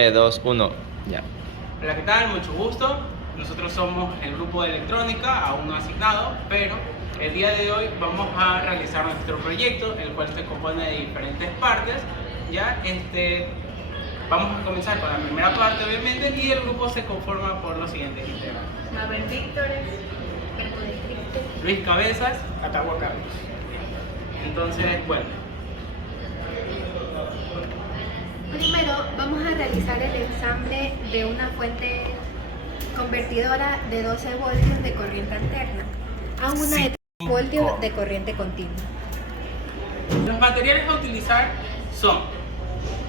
2, 1, ya. Hola, ¿qué tal? Mucho gusto. Nosotros somos el grupo de electrónica, aún no asignado, pero el día de hoy vamos a realizar nuestro proyecto, el cual se compone de diferentes partes. Ya, vamos a comenzar con la primera parte, obviamente, y el grupo se conforma por los siguientes integrantes: Mabel Víctores, Luis Cabezas, Atagua Carlos. entonces, bueno. Primero vamos a realizar el ensamble de una fuente convertidora de 12 voltios de corriente alterna a una de 3 voltios de corriente continua. Los materiales a utilizar son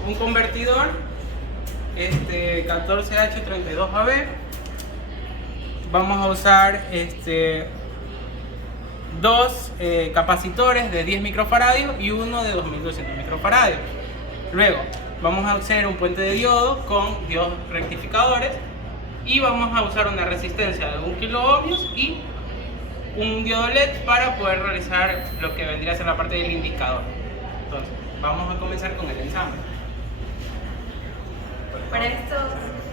un convertidor 14H32AB. Vamos a usar dos capacitores de 10 microfaradios y uno de 2200 microfaradios. Luego vamos a hacer un puente de diodo con diodos rectificadores y vamos a usar una resistencia de 1 kiloohmios y un diodo LED para poder realizar lo que vendría a ser la parte del indicador. Entonces, vamos a comenzar con el ensamble. Para esto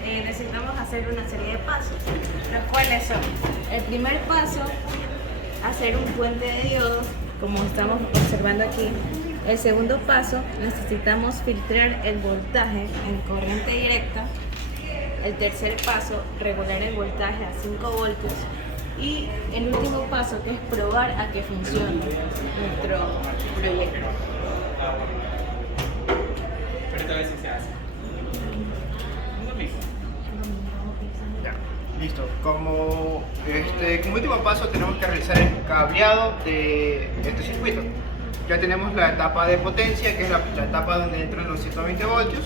necesitamos hacer una serie de pasos, los cuales son: el primer paso, hacer un puente de diodos, como estamos observando aquí. El segundo paso, necesitamos filtrar el voltaje en corriente directa. El tercer paso, regular el voltaje a 5 voltios. Y el último paso, que es probar a que funcione nuestro proyecto. Pero esta vez sí se hace. Ya, listo. Como último paso tenemos que realizar el cableado de este circuito. Ya tenemos la etapa de potencia, que es la etapa donde entran los 120 voltios.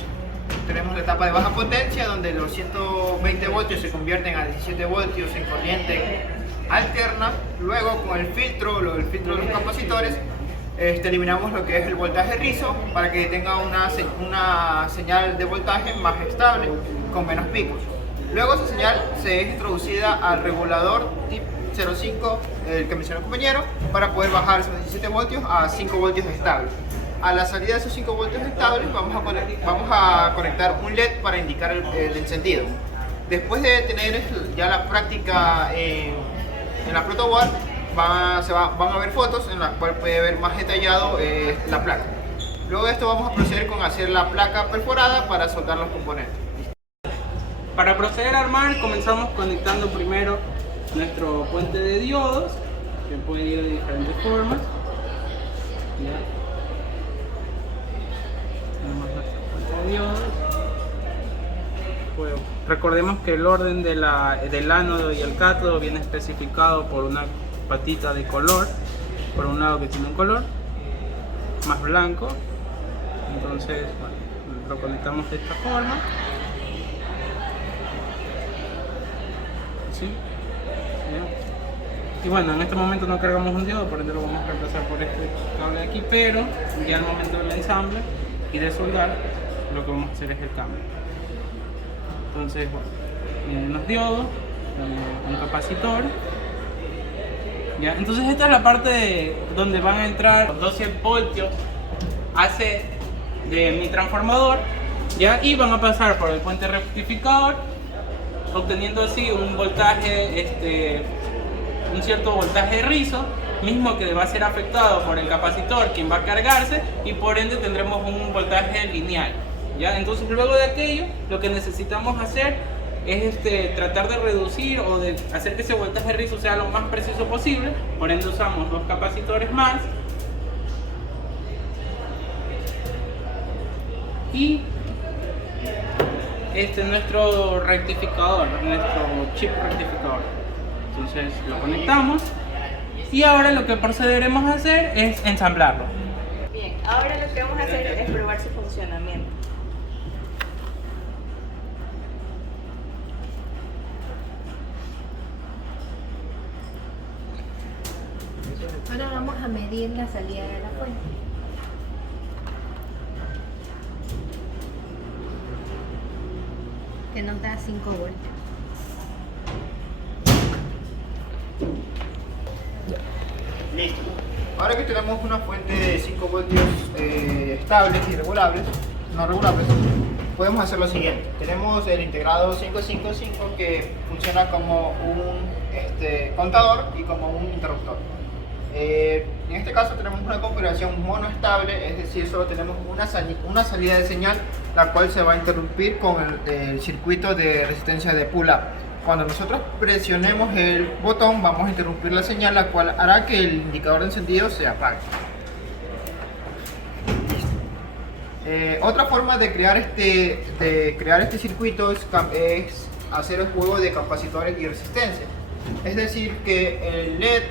Tenemos la etapa de baja potencia, donde los 120 voltios se convierten a 17 voltios en corriente alterna. Luego, con el filtro de los capacitores, eliminamos lo que es el voltaje rizo para que tenga una señal de voltaje más estable, con menos picos. Luego esa señal se es introducida al regulador tip 05, el que mencionó el compañero, para poder bajar esos 17 voltios a 5 voltios estables. A la salida de esos 5 voltios estables vamos a conectar un LED para indicar el encendido. Después de tener ya la práctica en la protoboard, van a ver fotos en las cuales puede ver más detallado la placa. Luego de esto vamos a proceder con hacer la placa perforada para soldar los componentes. Para proceder a armar, comenzamos conectando primero nuestro puente de diodos, que puede ir de diferentes formas. ¿Ya? Tenemos nuestro puente de diodos. Pues, recordemos que el orden del ánodo y el cátodo viene especificado por una patita de color, por un lado que tiene un color más blanco. Entonces, bueno, lo conectamos de esta forma. ¿Sí? Y bueno, en este momento no cargamos un diodo, por ende lo vamos a reemplazar por este cable de aquí, pero ya al momento del ensamble y de soldar, lo que vamos a hacer es el cambio. Entonces, bueno, unos diodos, un capacitor. ¿Ya? Entonces esta es la parte donde van a entrar los 12 voltios AC de mi transformador, ¿ya? Y van a pasar por el puente rectificador, obteniendo así un voltaje, un cierto voltaje rizo, mismo que va a ser afectado por el capacitor, quien va a cargarse, y por ende tendremos un voltaje lineal, ¿ya? Entonces luego de aquello, lo que necesitamos hacer es tratar de reducir o de hacer que ese voltaje rizo sea lo más preciso posible. Por ende usamos dos capacitores más y nuestro rectificador, nuestro chip rectificador. Entonces lo conectamos y ahora lo que procederemos a hacer es ensamblarlo. Bien, ahora lo que vamos a hacer es probar su funcionamiento. Ahora vamos a medir la salida de la fuente. Que nos da 5 voltios. Listo. Ahora que tenemos una fuente de 5 voltios estables y regulables, no regulables, podemos hacer lo siguiente. Tenemos el integrado 555 que funciona como un contador y como un interruptor. En este caso tenemos una configuración monoestable, es decir, solo tenemos una salida de señal, la cual se va a interrumpir con el circuito de resistencia de pull-up. Cuando nosotros presionemos el botón, vamos a interrumpir la señal, la cual hará que el indicador de encendido se apague. Otra forma de crear este circuito es hacer el juego de capacitores y resistencia. Es decir, que el LED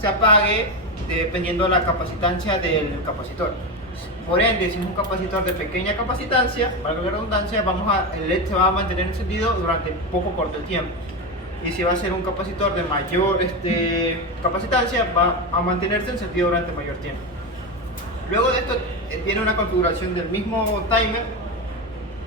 se apague dependiendo de la capacitancia del capacitor. Por ende, si es un capacitor de pequeña capacitancia, valga la redundancia, el LED se va a mantener encendido durante poco corto el tiempo. Y si va a ser un capacitor de mayor capacitancia, va a mantenerse encendido durante mayor tiempo. Luego de esto tiene una configuración del mismo timer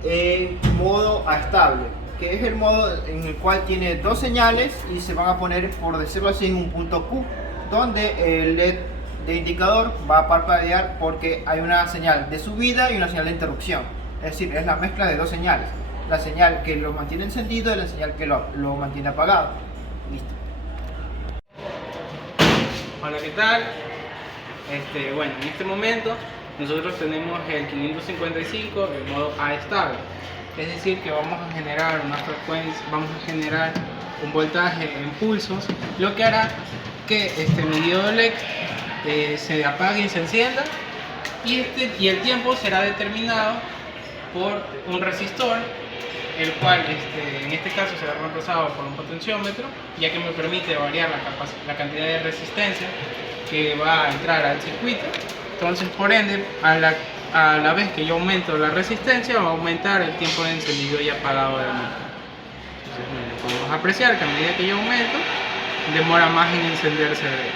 en modo estable, que es el modo en el cual tiene dos señales y se van a poner, por decirlo así, en un punto Q, donde el LED de indicador va a parpadear porque hay una señal de subida y una señal de interrupción. Es decir, es la mezcla de dos señales, la señal que lo mantiene encendido y la señal que lo mantiene apagado. Listo. Hola, ¿qué tal? Bueno, en este momento nosotros tenemos el 555 en modo A estable, es decir que vamos a generar una frecuencia, vamos a generar un voltaje en pulsos, lo que hará que mi diodo LED se apague y se encienda, y el tiempo será determinado por un resistor, el cual en este caso será reemplazado por un potenciómetro, ya que me permite variar la cantidad de resistencia que va a entrar al circuito. Entonces, por ende, a la vez que yo aumento la resistencia, va a aumentar el tiempo de encendido y apagado del motor. Entonces, podemos apreciar que a medida que yo aumento, demora más en encenderse el LED.